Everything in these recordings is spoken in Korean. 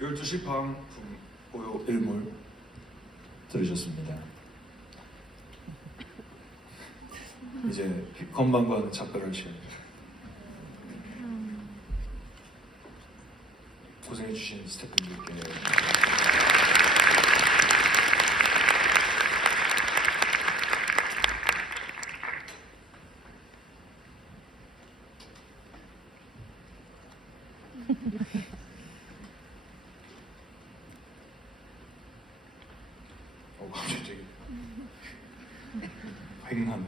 12시 방 보여 일몰 들으셨습니다. 이제 건반과는 작별할 시간입니다. 고생해주신 스태프분들께 어, 갑자기 횡하네.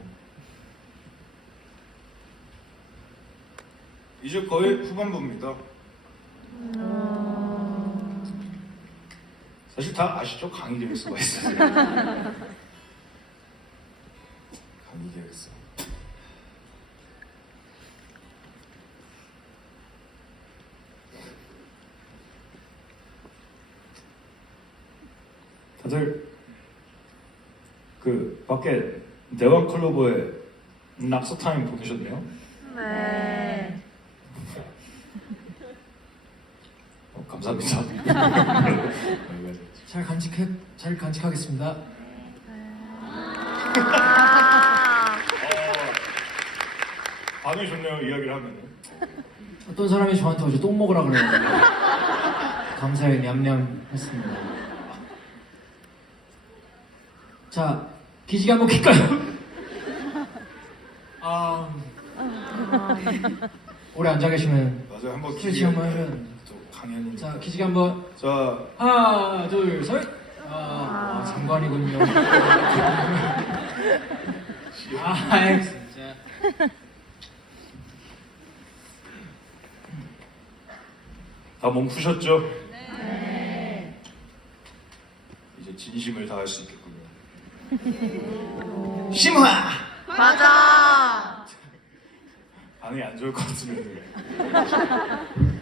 이제 거의 후반부입니다. 사실 다 아시죠? 강의 계획서가 있어요. 강의 계획서. 다들 그 밖에 대왕 클로버의 낙서 타임 보내셨네요. 네. 어, 감사합니다. 네, 잘 간직해 잘 간직하겠습니다. 아, 반응이 좋네요. 이야기를 하면은. 어떤 사람이 저한테 어제 똥 먹으라 그래요. 감사히 냠냠 했습니다. 자 기지개 한번 킬까요? 아 오래 앉아 계시면 맞아요. 한번 스트레칭 한번 또 강연이. 자 기지개 한번 자, 하나 둘 셋. 아, 아 장관이군요. 아 진짜. 다 몸 푸셨죠? 네. 이제 진심을 다할 수 있겠군요. 심화! 맞아. 반응이 안 좋을 것 같으면